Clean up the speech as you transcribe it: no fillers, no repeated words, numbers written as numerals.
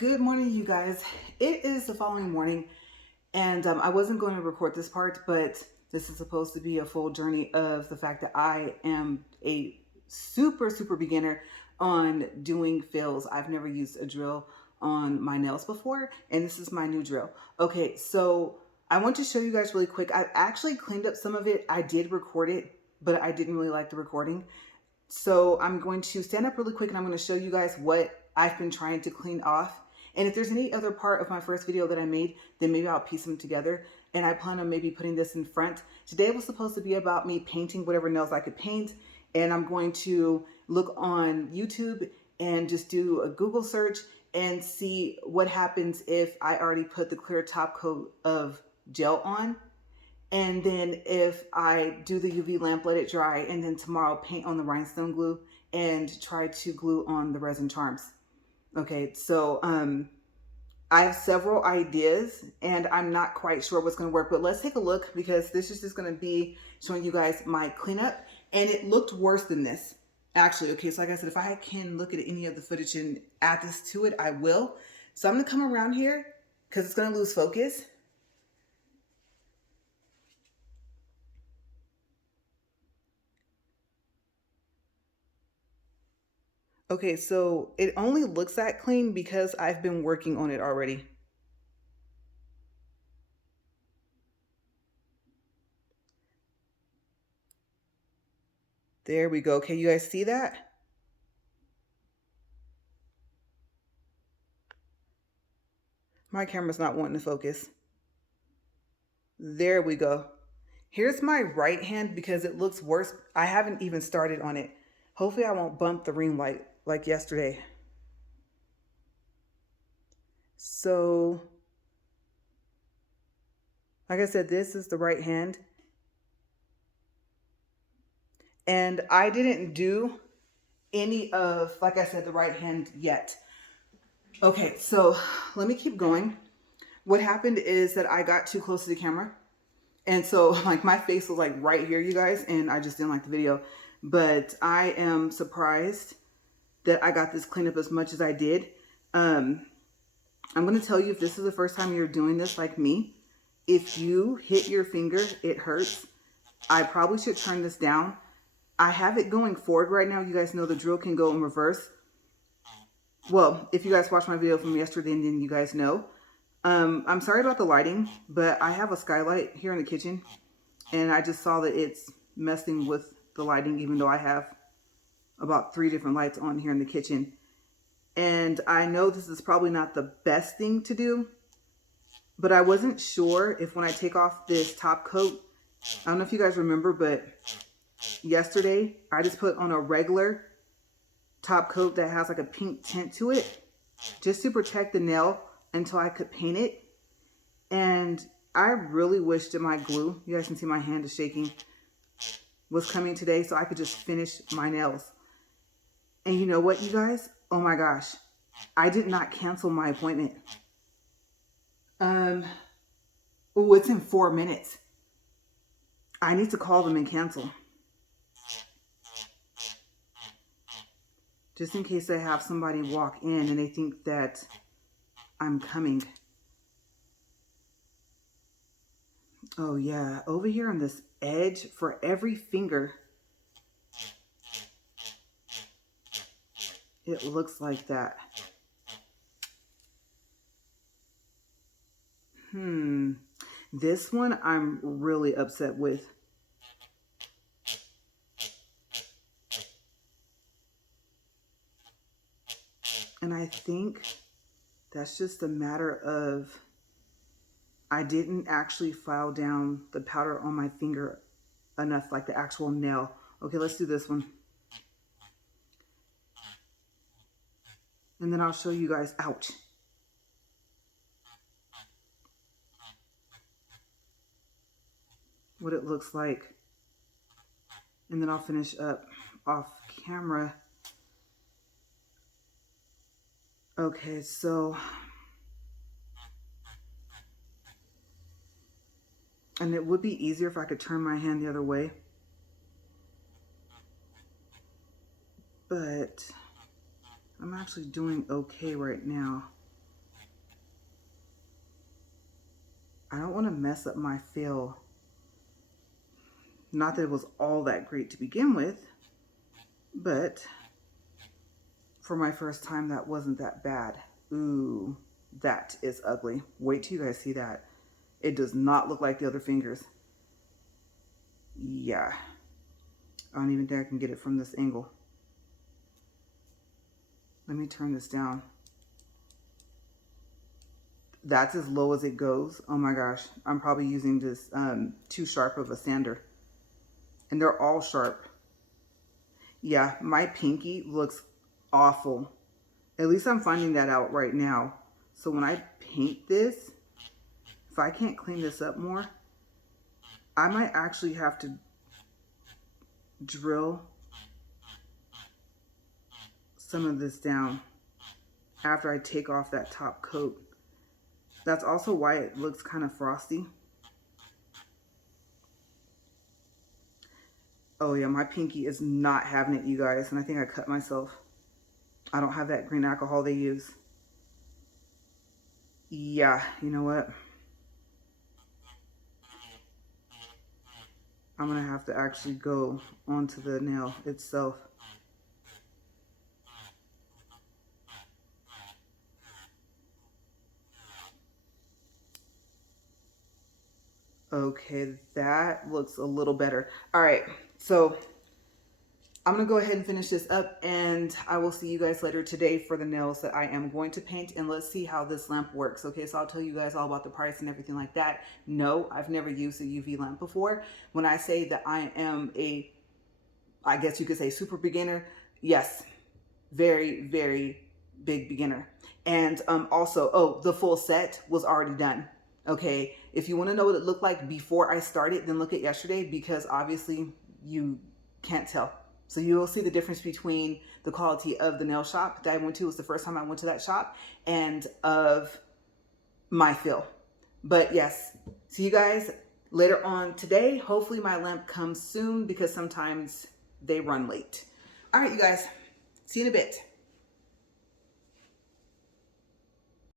Good morning, you guys. It is the following morning, and I wasn't going to record this part, but this is supposed to be a full journey of the fact that I am a super beginner on doing fills. I've never used a drill on my nails before, and this is my new drill. Okay, so I want to show you guys really quick. I actually cleaned up some of it. I did record it, but I didn't really like the recording. So I'm going to stand up really quick and I'm going to show you guys what I've been trying to clean off. And if there's any other part of my first video that I made, then maybe I'll piece them together. And I plan on maybe putting this in front. Today was supposed to be about me painting whatever nails I could paint. And I'm going to look on YouTube and just do a Google search and see what happens if I already put the clear top coat of gel on. And then if I do the UV lamp, let it dry, and then tomorrow paint on the rhinestone glue and try to glue on the resin charms. Okay, so I have several ideas and I'm not quite sure what's gonna work, but let's take a look because this is just gonna be showing you guys my cleanup, and it looked worse than this. Actually, okay, so like I said, if I can look at any of the footage and add this to it, I will. So I'm gonna come around here because it's gonna lose focus. Okay, so it only looks that clean because I've been working on it already. There we go. Can you guys see that? My camera's not wanting to focus. There we go. Here's my right hand because it looks worse. I haven't even started on it. Hopefully I won't bump the ring light like yesterday. So, like I said, this is the right hand. And I didn't do any of, like I said, the right hand yet. Okay, so let me keep going. What happened is that I got too close to the camera. And so like my face was like right here, you guys, and I just didn't like the video. But I am surprised that I got this cleaned up as much as I did. I'm going to tell you, if this is the first time you're doing this like me, if you hit your finger, it hurts. I probably should turn this down. I have it going forward right now. You guys know the drill can go in reverse. Well, if you guys watched my video from yesterday, then you guys know. I'm sorry about the lighting, but I have a skylight here in the kitchen, and I just saw that it's messing with the lighting, even though I have about 3 different lights on here in the kitchen. And I know this is probably not the best thing to do, but I wasn't sure if when I take off this top coat, I don't know if you guys remember, but yesterday I just put on a regular top coat that has like a pink tint to it just to protect the nail until I could paint it. And I really wish that my glue, you guys can see my hand is shaking, was coming today so I could just finish my nails. And you know what, you guys? Oh my gosh. I did not cancel my appointment. Oh, it's in 4 minutes. I need to call them and cancel. Just in case I have somebody walk in and they think that I'm coming. Oh yeah, over here on this edge for every finger, it looks like that. This one I'm really upset with. And I think that's just a matter of I didn't actually file down the powder on my finger enough, like the actual nail. Okay, let's do this one. And then I'll show you guys, ouch, what it looks like. And then I'll finish up off camera. Okay, so, and it would be easier if I could turn my hand the other way. But I'm actually doing okay right now. I don't want to mess up my fill. Not that it was all that great to begin with, but for my first time, that wasn't that bad. Ooh, that is ugly. Wait till you guys see that. It does not look like the other fingers. Yeah. I don't even think I can get it from this angle. Let me turn this down. That's as low as it goes. Oh my gosh. I'm probably using this too sharp of a sander. And they're all sharp. Yeah, my pinky looks awful. At least I'm finding that out right now. So when I paint this, if I can't clean this up more, I might actually have to drill some of this down after I take off that top coat. That's also why it looks kind of frosty. Oh yeah, my pinky is not having it, you guys, and I think I cut myself. I don't have that green alcohol they use. Yeah, you know what? I'm gonna have to actually go onto the nail itself. Okay, that looks a little better. All right, so I'm gonna go ahead and finish this up, and I will see you guys later today for the nails that I am going to paint, and let's see how this lamp works. Okay, so I'll tell you guys all about the price and everything like that. No, I've never used a UV lamp before. When I say that I am a, I guess you could say super beginner, yes, very, very big beginner. And also, oh, the full set was already done. Okay, if you want to know what it looked like before I started, then look at yesterday, because obviously you can't tell. So you'll see the difference between the quality of the nail shop that I went to. It was the first time I went to that shop, and of my fill. But yes, see you guys later on today. Hopefully my lamp comes soon, because sometimes they run late. All right, you guys, see you in a bit.